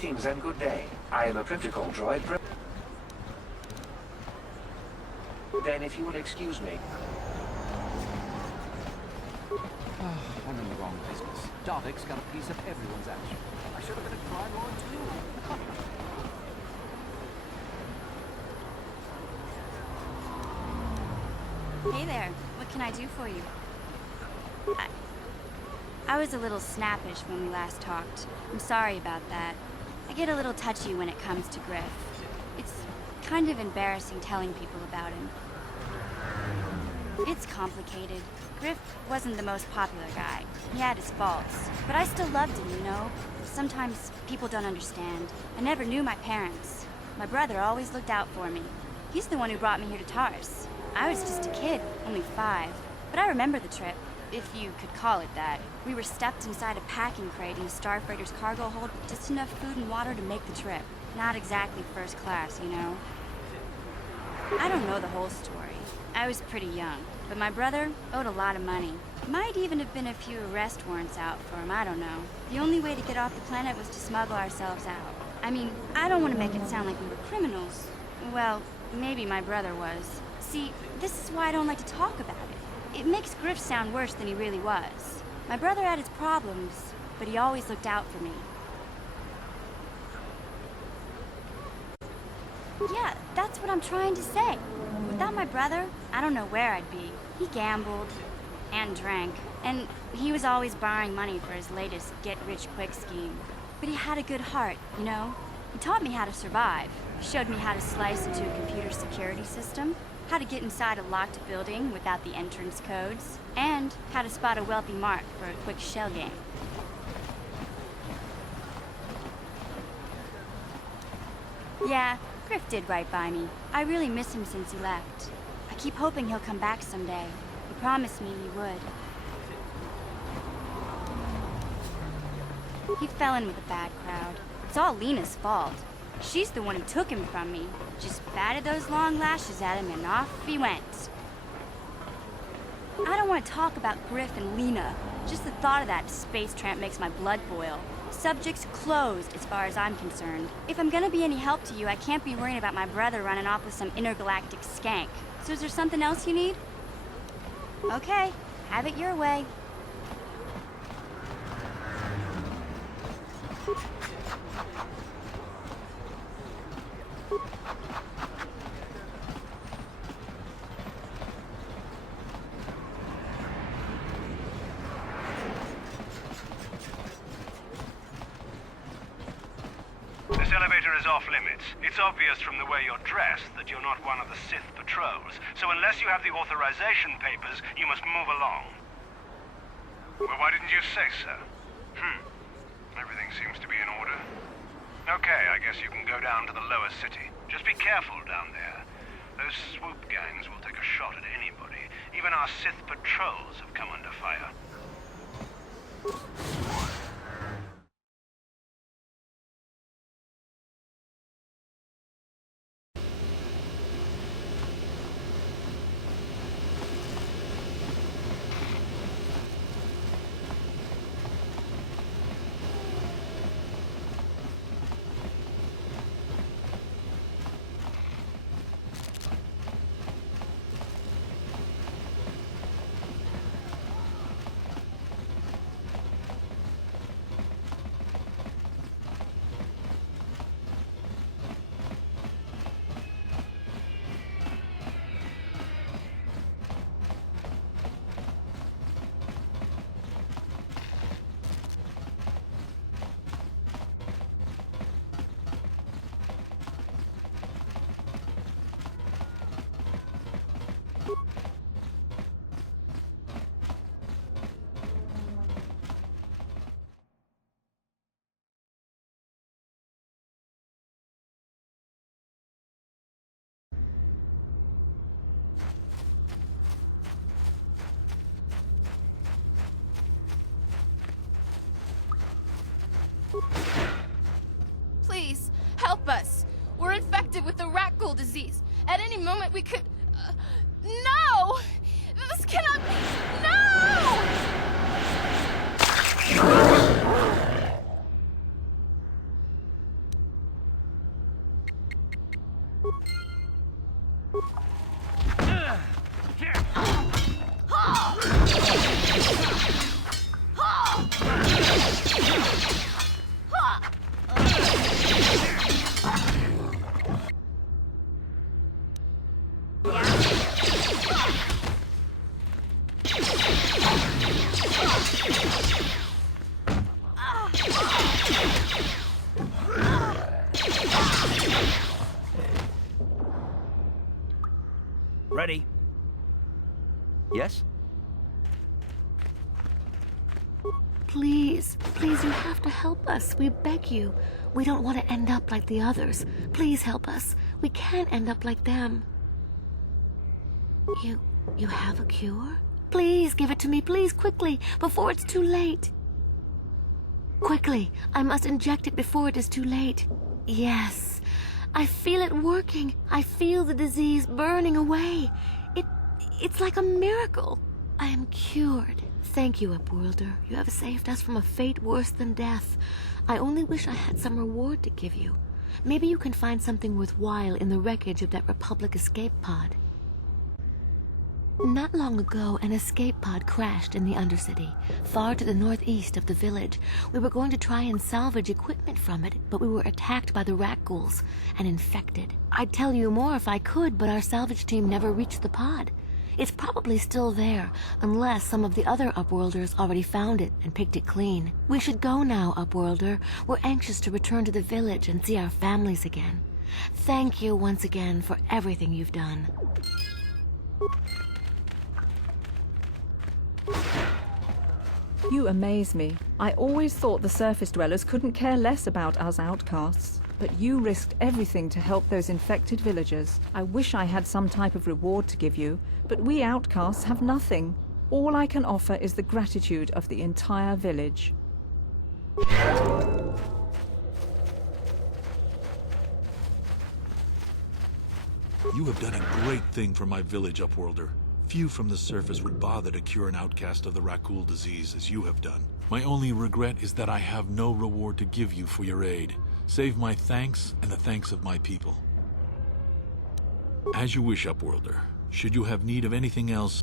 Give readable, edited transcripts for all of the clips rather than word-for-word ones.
Greetings and good day. I am a protocol droid. Then if you will excuse me. I'm in the wrong business. Davik's got a piece of everyone's action. I should have been a crime lord too. Hey there, what can I do for you? I was a little snappish when we last talked. I'm sorry about that. I get a little touchy when it comes to Griff. It's kind of embarrassing telling people about him. It's complicated. Griff wasn't the most popular guy. He had his faults. But I still loved him, you know? Sometimes people don't understand. I never knew my parents. My brother always looked out for me. He's the one who brought me here to Tars. I was just a kid, only 5. But I remember the trip, if you could call it that. We were stuffed inside a packing crate in a starfreighter's cargo hold with just enough food and water to make the trip. Not exactly first class, you know? I don't know the whole story. I was pretty young, but my brother owed a lot of money. Might even have been a few arrest warrants out for him, I don't know. The only way to get off the planet was to smuggle ourselves out. I mean, I don't want to make it sound like we were criminals. Well, maybe my brother was. See, this is why I don't like to talk about it. It makes Griff sound worse than he really was. My brother had his problems, but he always looked out for me. Yeah, that's what I'm trying to say. Without my brother, I don't know where I'd be. He gambled and drank, and he was always borrowing money for his latest get-rich-quick scheme. But he had a good heart, you know? He taught me how to survive. He showed me how to slice into a computer security system, how to get inside a locked building without the entrance codes, and how to spot a wealthy mark for a quick shell game. Yeah, Griff did right by me. I really miss him since he left. I keep hoping he'll come back someday. He promised me he would. He fell in with a bad crowd. It's all Lena's fault. She's the one who took him from me. Just batted those long lashes at him and off he went. I don't want to talk about Griff and Lena. Just the thought of that space tramp makes my blood boil. Subject's closed as far as I'm concerned. If I'm gonna be any help to you, I can't be worrying about my brother running off with some intergalactic skank. So is there something else you need? Okay, have it your way. This elevator is off limits. It's obvious from the way you're dressed that you're not one of the Sith patrols. So unless you have the authorization papers, you must move along. Well, why didn't you say so? Everything seems to be in order. Okay, I guess you can go down to the lower city. Just be careful down there. Those swoop gangs will take a shot at anybody. Even our Sith patrols have come under fire. Please, help us. We're infected with the rat ghoul disease. At any moment we could... no! This cannot be... No! Please, please, you have to help us. We beg you. We don't want to end up like the others. Please help us. We can't end up like them. You have a cure? Please give it to me, please, quickly, before it's too late. Quickly, I must inject it before it is too late. Yes, I feel it working. I feel the disease burning away. It's like a miracle. I am cured. Thank you, Upworlder. You have saved us from a fate worse than death. I only wish I had some reward to give you. Maybe you can find something worthwhile in the wreckage of that Republic escape pod. Not long ago, an escape pod crashed in the Undercity, far to the northeast of the village. We were going to try and salvage equipment from it, but we were attacked by the rat ghouls and infected. I'd tell you more if I could, but our salvage team never reached the pod. It's probably still there, unless some of the other Upworlders already found it and picked it clean. We should go now, Upworlder. We're anxious to return to the village and see our families again. Thank you once again for everything you've done. You amaze me. I always thought the surface dwellers couldn't care less about us outcasts. But you risked everything to help those infected villagers. I wish I had some type of reward to give you, but we outcasts have nothing. All I can offer is the gratitude of the entire village. You have done a great thing for my village, Upworlder. Few from the surface would bother to cure an outcast of the Rakul disease as you have done. My only regret is that I have no reward to give you for your aid. Save my thanks and the thanks of my people. As you wish, Upworlder. Should you have need of anything else...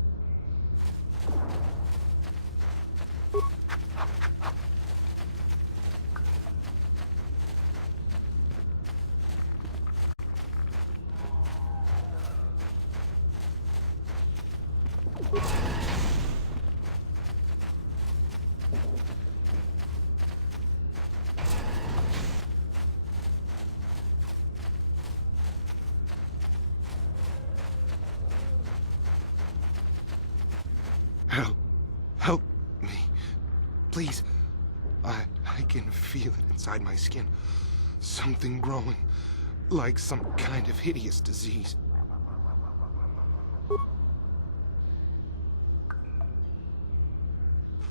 Help me. Please. I can feel it inside my skin. Something growing. Like some kind of hideous disease.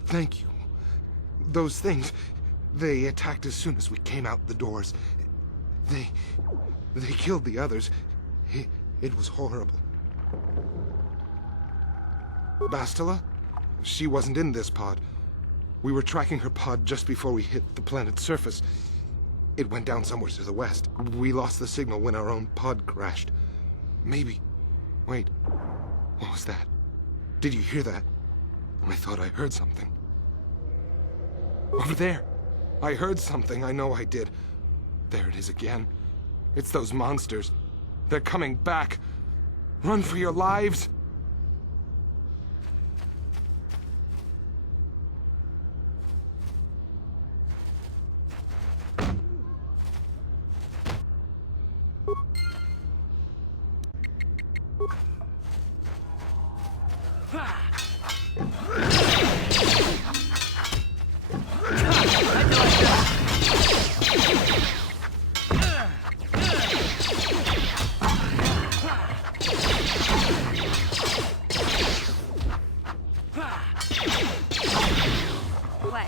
Thank you. Those things, they attacked as soon as we came out the doors. They killed the others. It was horrible. Bastila? She wasn't in this pod. We were tracking her pod just before we hit the planet's surface. It went down somewhere to the west. We lost the signal when our own pod crashed. Maybe... Wait. What was that? Did you hear that? I thought I heard something. Over there! I heard something, I know I did. There it is again. It's those monsters. They're coming back. Run for your lives! What?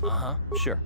Uh-huh, sure.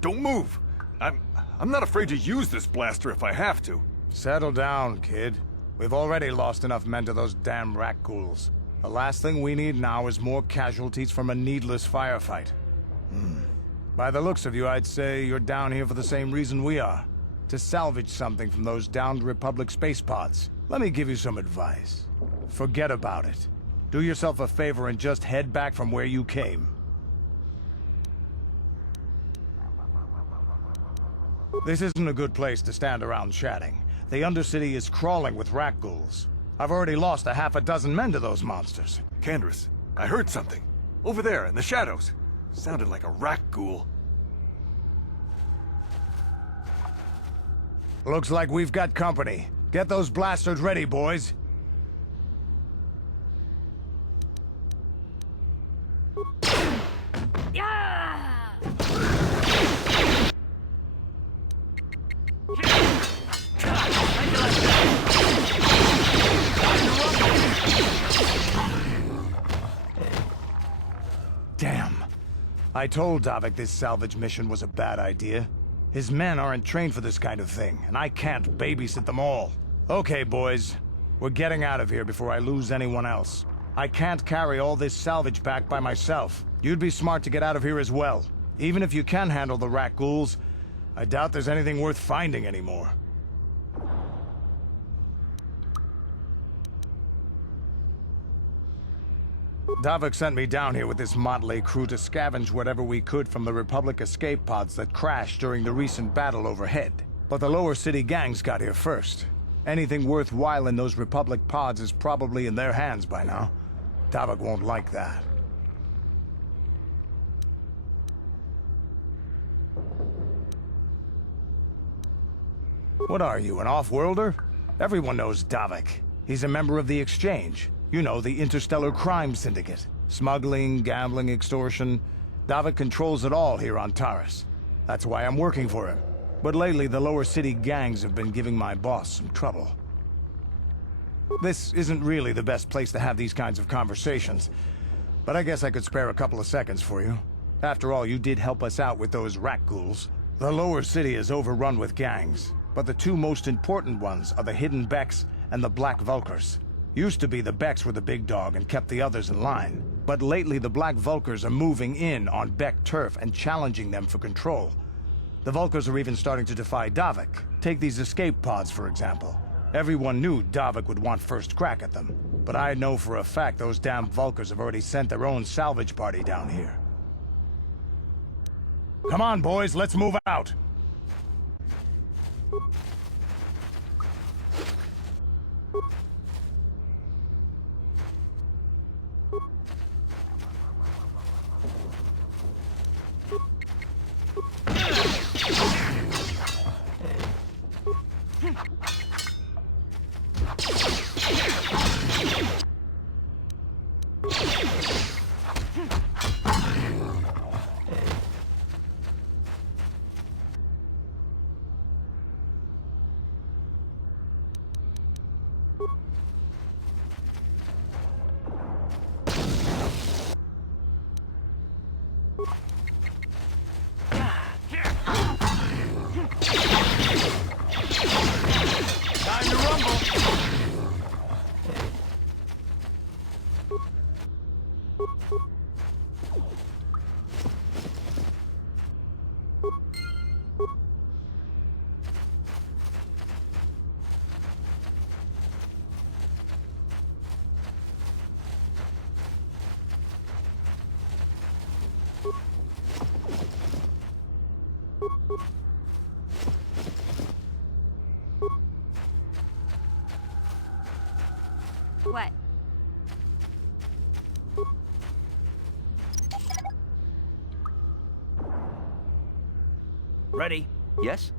Don't move. I'm not afraid to use this blaster if I have to. Settle down, kid. We've already lost enough men to those damn rat ghouls. The last thing we need now is more casualties from a needless firefight. By the looks of you, I'd say you're down here for the same reason we are. To salvage something from those downed Republic space pods. Let me give you some advice. Forget about it. Do yourself a favor and just head back from where you came. This isn't a good place to stand around chatting. The Undercity is crawling with rat ghouls. I've already lost a half a dozen men to those monsters. Candace, I heard something. Over there, in the shadows. Sounded like a rat ghoul. Looks like we've got company. Get those blasters ready, boys. Damn. I told Davik this salvage mission was a bad idea. His men aren't trained for this kind of thing, and I can't babysit them all. Okay, boys. We're getting out of here before I lose anyone else. I can't carry all this salvage back by myself. You'd be smart to get out of here as well. Even if you can handle the rat ghouls, I doubt there's anything worth finding anymore. Davik sent me down here with this motley crew to scavenge whatever we could from the Republic escape pods that crashed during the recent battle overhead. But the lower city gangs got here first. Anything worthwhile in those Republic pods is probably in their hands by now. Davik won't like that. What are you, an off-worlder? Everyone knows Davik. He's a member of the Exchange. You know, the interstellar crime syndicate. Smuggling, gambling, extortion. Davik controls it all here on Taris. That's why I'm working for him. But lately, the lower city gangs have been giving my boss some trouble. This isn't really the best place to have these kinds of conversations, but I guess I could spare a couple of seconds for you. After all, you did help us out with those rat ghouls. The lower city is overrun with gangs, but the two most important ones are the Hidden Becks and the Black Vulkars. Used to be the Becks were the big dog and kept the others in line. But lately the Black Vulkars are moving in on Beck turf and challenging them for control. The Vulkars are even starting to defy Davik. Take these escape pods, for example. Everyone knew Davik would want first crack at them. But I know for a fact those damn Vulkars have already sent their own salvage party down here. Come on, boys, let's move out! What? Ready? Yes?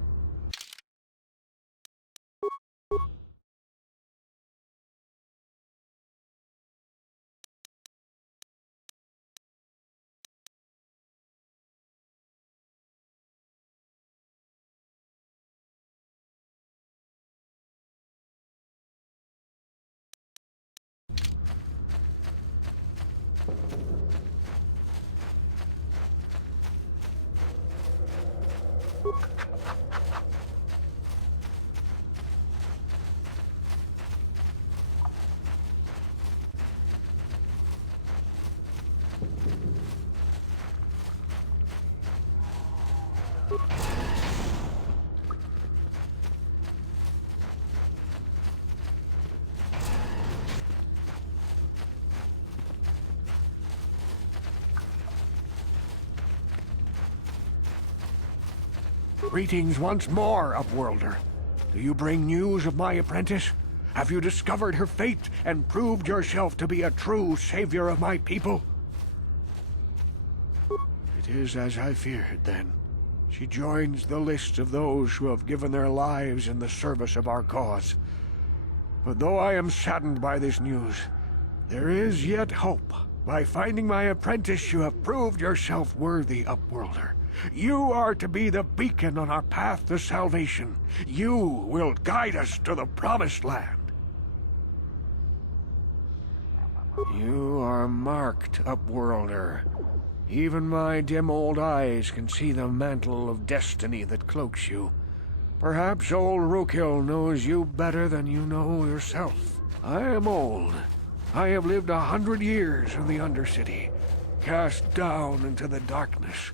Greetings once more, Upworlder. Do you bring news of my apprentice? Have you discovered her fate and proved yourself to be a true savior of my people? It is as I feared, then. She joins the list of those who have given their lives in the service of our cause. But though I am saddened by this news, there is yet hope. By finding my apprentice, you have proved yourself worthy, Upworlder. You are to be the beacon on our path to salvation. You will guide us to the Promised Land. You are marked, Upworlder. Even my dim old eyes can see the mantle of destiny that cloaks you. Perhaps old Rookhill knows you better than you know yourself. I am old. I have lived 100 years in the Undercity, cast down into the darkness.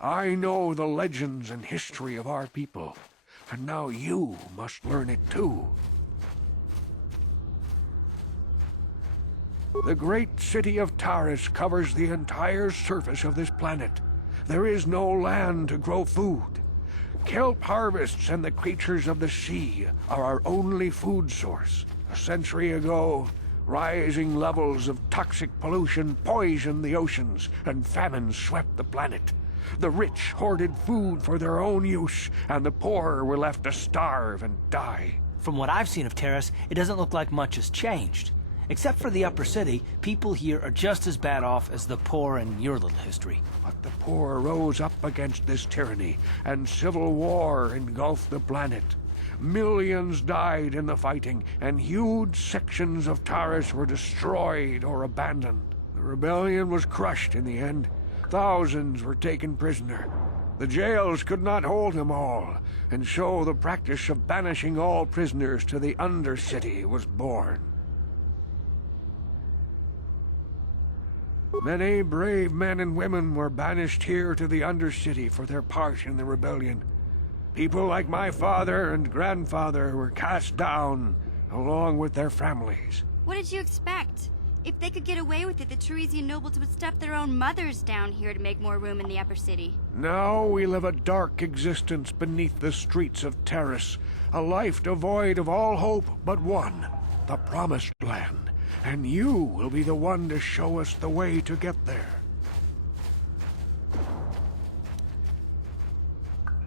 I know the legends and history of our people, and now you must learn it too. The great city of Taris covers the entire surface of this planet. There is no land to grow food. Kelp harvests and the creatures of the sea are our only food source. A century ago, rising levels of toxic pollution poisoned the oceans, and famine swept the planet. The rich hoarded food for their own use, and the poor were left to starve and die. From what I've seen of Terrace, it doesn't look like much has changed. Except for the upper city, people here are just as bad off as the poor in your little history. But the poor rose up against this tyranny, and civil war engulfed the planet. Millions died in the fighting, and huge sections of Taris were destroyed or abandoned. The rebellion was crushed in the end. Thousands were taken prisoner. The jails could not hold them all, and so the practice of banishing all prisoners to the Undercity was born. Many brave men and women were banished here to the Undercity for their part in the rebellion. People like my father and grandfather were cast down, along with their families. What did you expect? If they could get away with it, the Teresian nobles would stuff their own mothers down here to make more room in the upper city. Now we live a dark existence beneath the streets of Taris, a life devoid of all hope but one, the Promised Land. And you will be the one to show us the way to get there.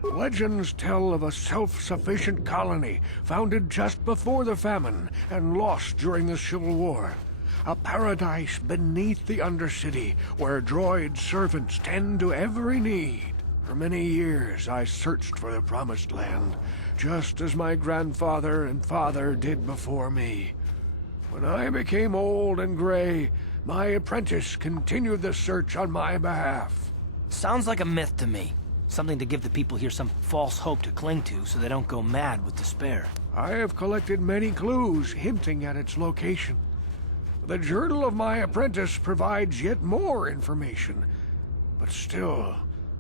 Legends tell of a self-sufficient colony founded just before the famine and lost during the Civil War. A paradise beneath the Undercity where droid servants tend to every need. For many years I searched for the Promised Land, just as my grandfather and father did before me. When I became old and gray, my apprentice continued the search on my behalf. Sounds like a myth to me. Something to give the people here some false hope to cling to so they don't go mad with despair. I have collected many clues hinting at its location. The journal of my apprentice provides yet more information. But still,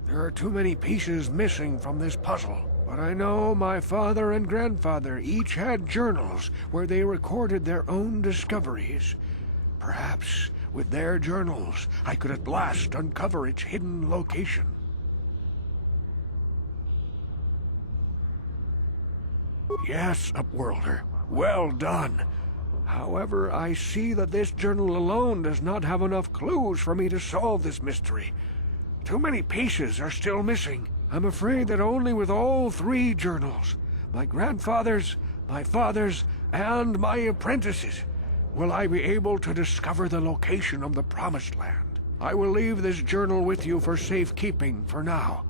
there are too many pieces missing from this puzzle. But I know my father and grandfather each had journals where they recorded their own discoveries. Perhaps with their journals, I could at last uncover its hidden location. Yes, Upworlder. Well done. However, I see that this journal alone does not have enough clues for me to solve this mystery. Too many pieces are still missing. I'm afraid that only with all three journals, my grandfather's, my father's, and my apprentice's, will I be able to discover the location of the Promised Land. I will leave this journal with you for safekeeping for now.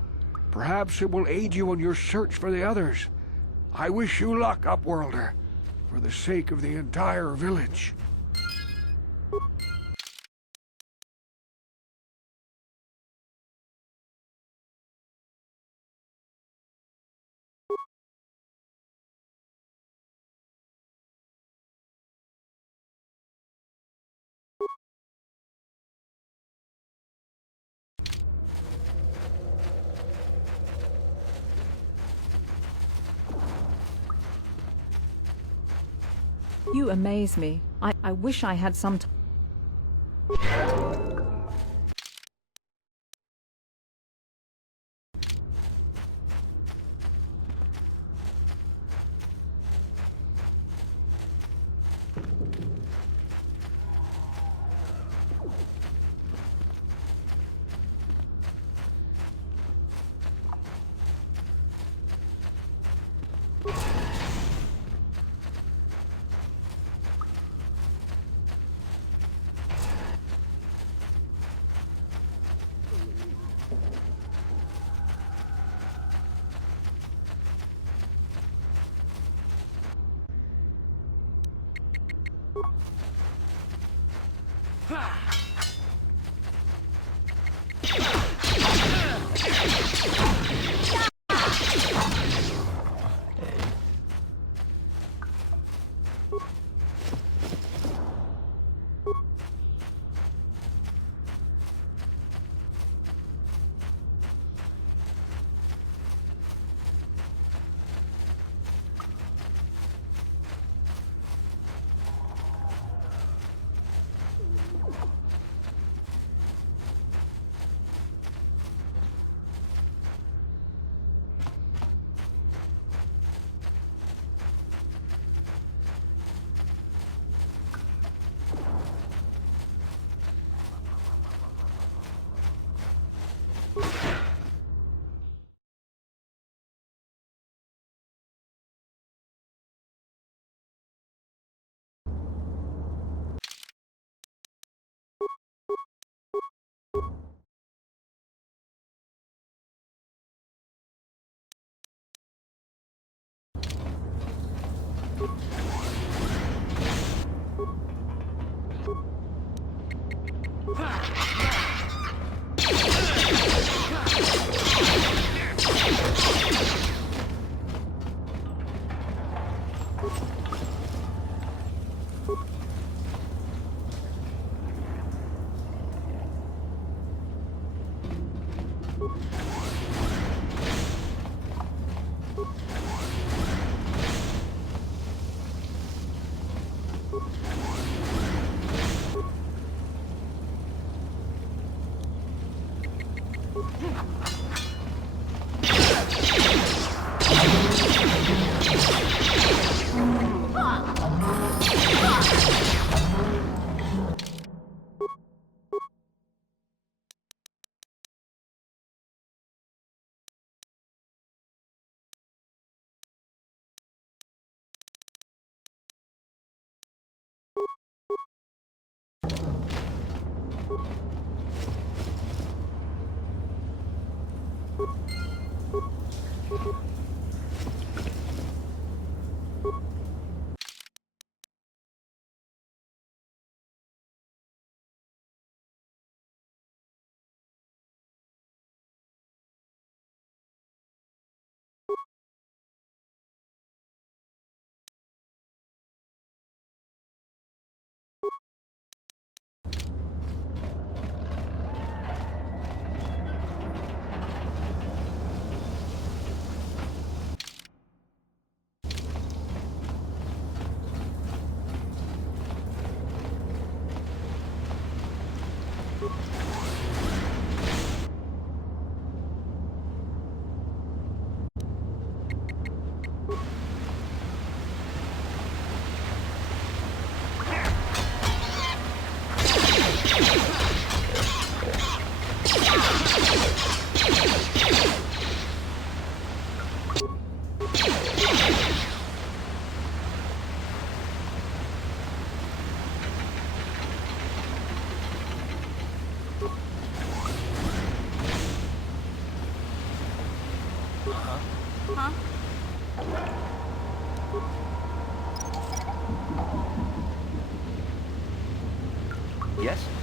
Perhaps it will aid you in your search for the others. I wish you luck, Upworlder, for the sake of the entire village. You amaze me. I wish I had some time. Huh? Yes?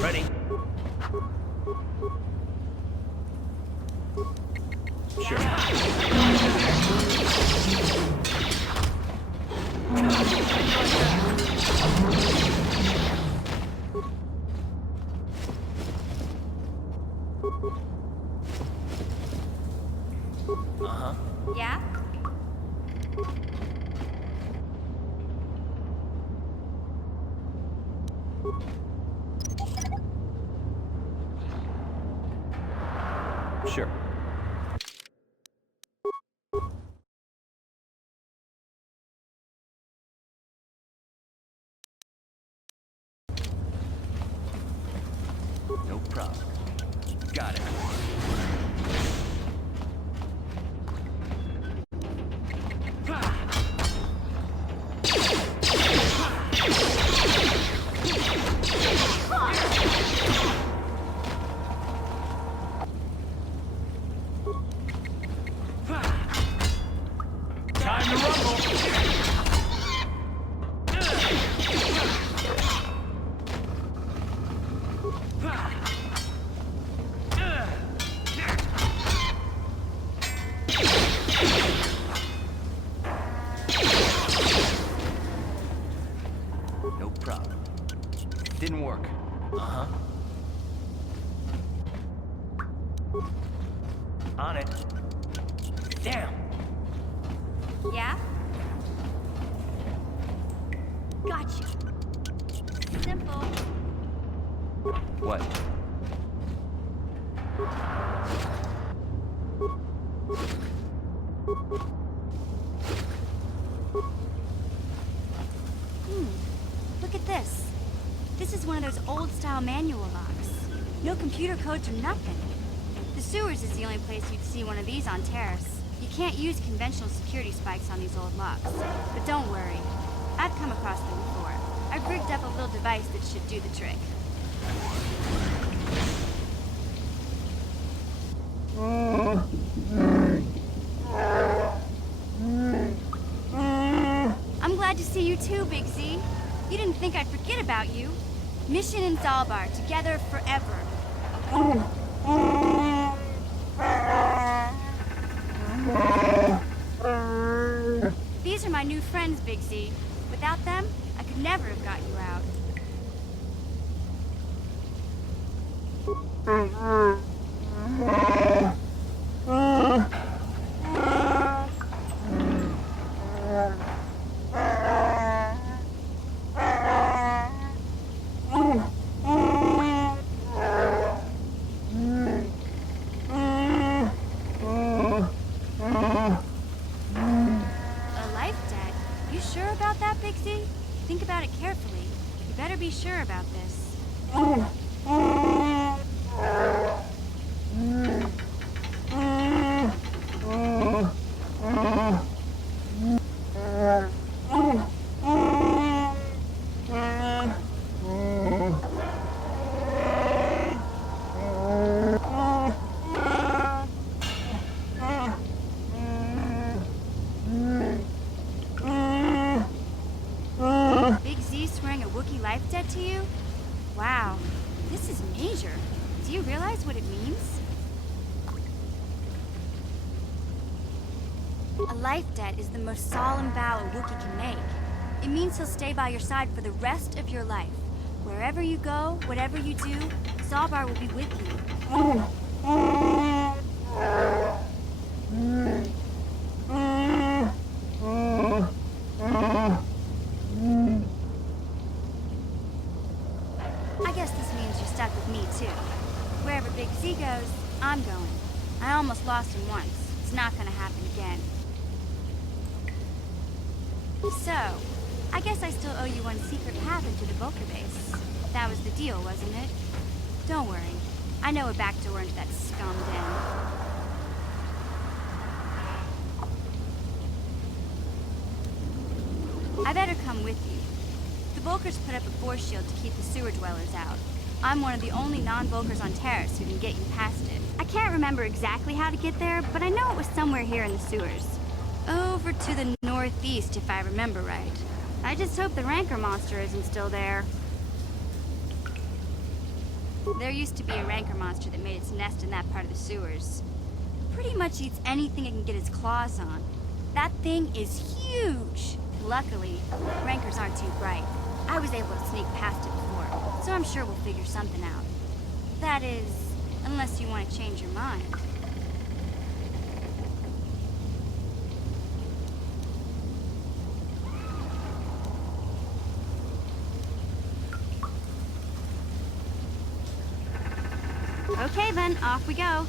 Ready? Sure. Uh-huh. Yeah? Sure. No problem. Got it. Time to rumble! No problem. Didn't work. Uh-huh. On it. Damn! Yeah? Gotcha. Simple. What? Look at this. This is one of those old-style manual locks. No computer codes or nothing. The sewers is the only place you'd see one of these on Terrace. You can't use conventional security spikes on these old locks. But don't worry. I've come across them before. I've rigged up a little device that should do the trick. I'm glad to see you too, Big Z. You didn't think I'd forget about you. Mission in Zaalbar, together forever. These are my new friends, Big Z. Without them, I could never have got you out. A life debt? You sure about that, Big Z? Think about it carefully. You better be sure about this. Big Z swearing a Wookiee life debt to you? Wow, this is major. Do you realize what it means? A life debt is the most solemn vow a Wookiee can make. It means he'll stay by your side for the rest of your life. Wherever you go, whatever you do, Zaalbar will be with you. I guess this means you're stuck with me, too. Wherever Big Z goes, I'm going. I almost lost him once. It's not gonna happen again. So, I guess I still owe you one secret path into the Vulcan base. That was the deal, wasn't it? Don't worry. I know a back door into that scum den. I better come with you. The Volkers put up a force shield to keep the sewer dwellers out. I'm one of the only non-Volkers on Terrace who can get you past it. I can't remember exactly how to get there, but I know it was somewhere here in the sewers. Over to the northeast, if I remember right. I just hope the rancor monster isn't still there. There used to be a rancor monster that made its nest in that part of the sewers. Pretty much eats anything it can get its claws on. That thing is huge! Luckily, rancors aren't too bright. I was able to sneak past it before, so I'm sure we'll figure something out. That is, unless you want to change your mind. Okay then, off we go.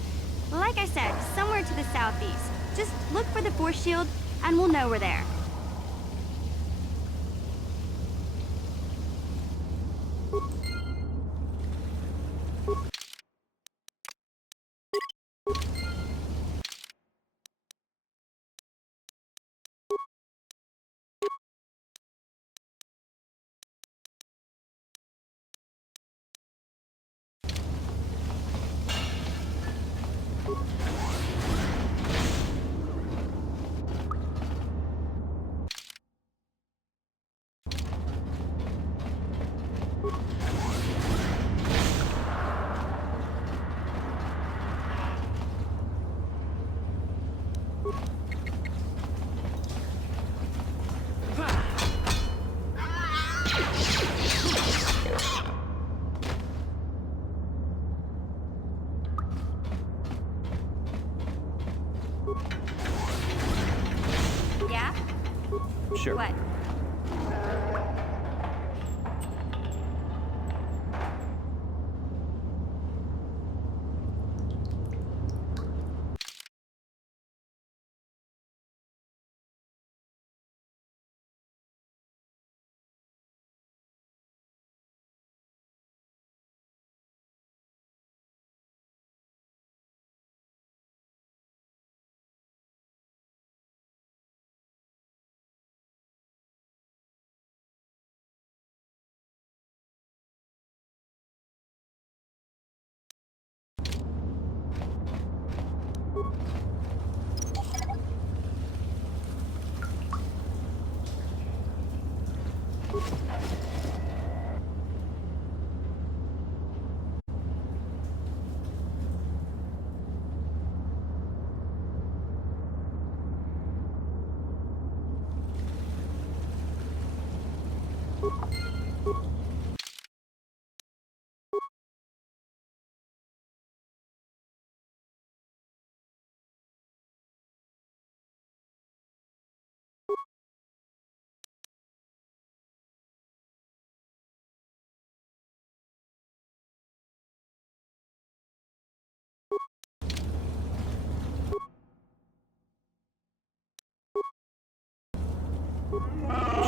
Like I said, somewhere to the southeast. Just look for the force shield, and we'll know we're there. Yeah? Sure. What?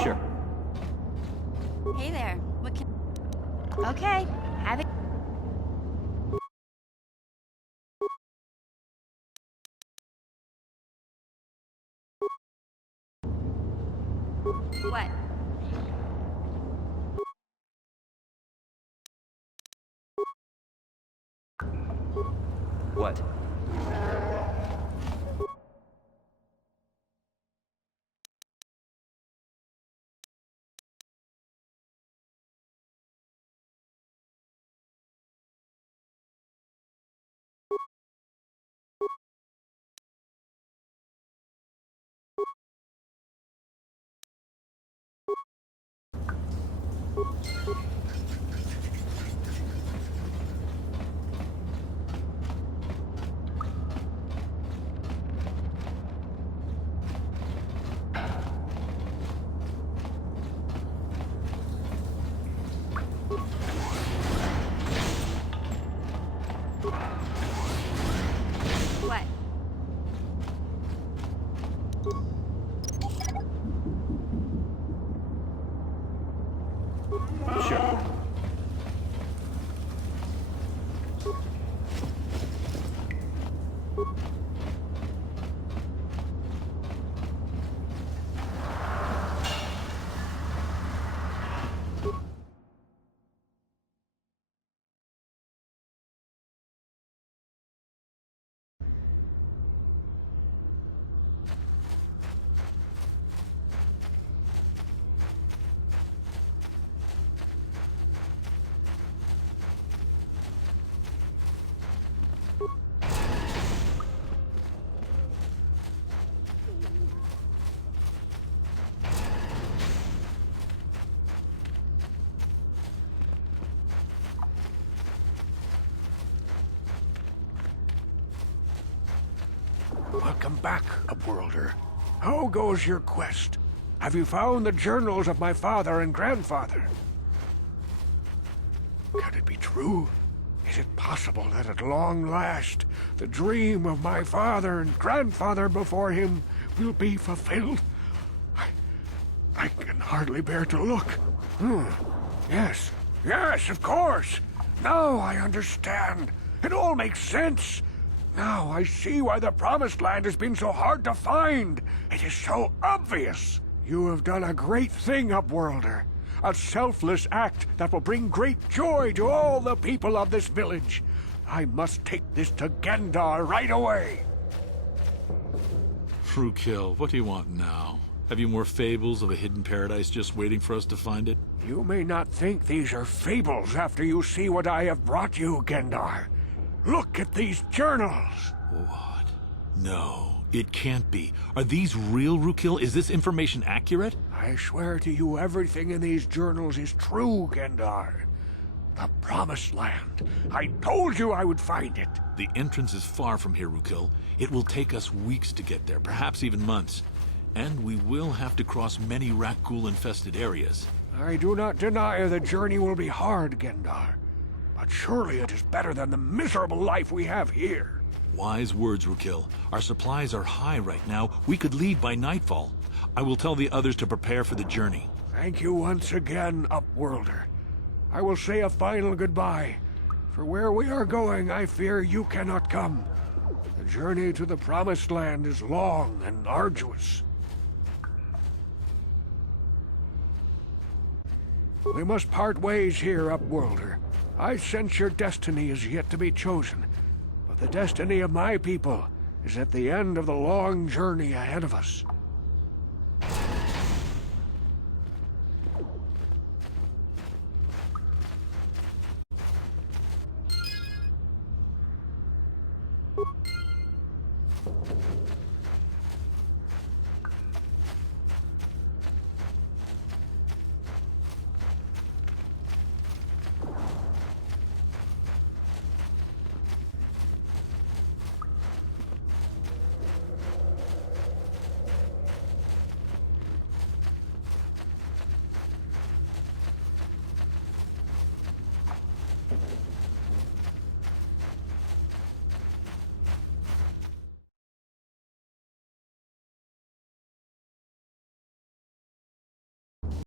Sure. Hey there. What can... Okay, have it. What? What? What? Sure. Welcome back, Upworlder. How goes your quest? Have you found the journals of my father and grandfather? Can it be true? Is it possible that at long last, the dream of my father and grandfather before him will be fulfilled? I can hardly bear to look. Yes, of course. Now I understand. It all makes sense. Now I see why the Promised Land has been so hard to find. It is so obvious. You have done a great thing, Upworlder. A selfless act that will bring great joy to all the people of this village. I must take this to Gendar right away. Frukill, what do you want now? Have you more fables of a hidden paradise just waiting for us to find it? You may not think these are fables after you see what I have brought you, Gendar. Look at these journals. What? No, it can't be. Are these real, Frukill? Is this information accurate? I swear to you, everything in these journals is true, Gendar. The Promised Land. I told you I would find it. The entrance is far from here, Frukill. It will take us weeks to get there, perhaps even months. And we will have to cross many Rakghoul-infested areas. I do not deny the journey will be hard, Gendar. But surely it is better than the miserable life we have here. Wise words, Frukill. Our supplies are high right now. We could leave by nightfall. I will tell the others to prepare for the journey. Thank you once again, Upworlder. I will say a final goodbye. For where we are going, I fear you cannot come. The journey to the Promised Land is long and arduous. We must part ways here, Upworlder. I sense your destiny is yet to be chosen, but the destiny of my people is at the end of the long journey ahead of us.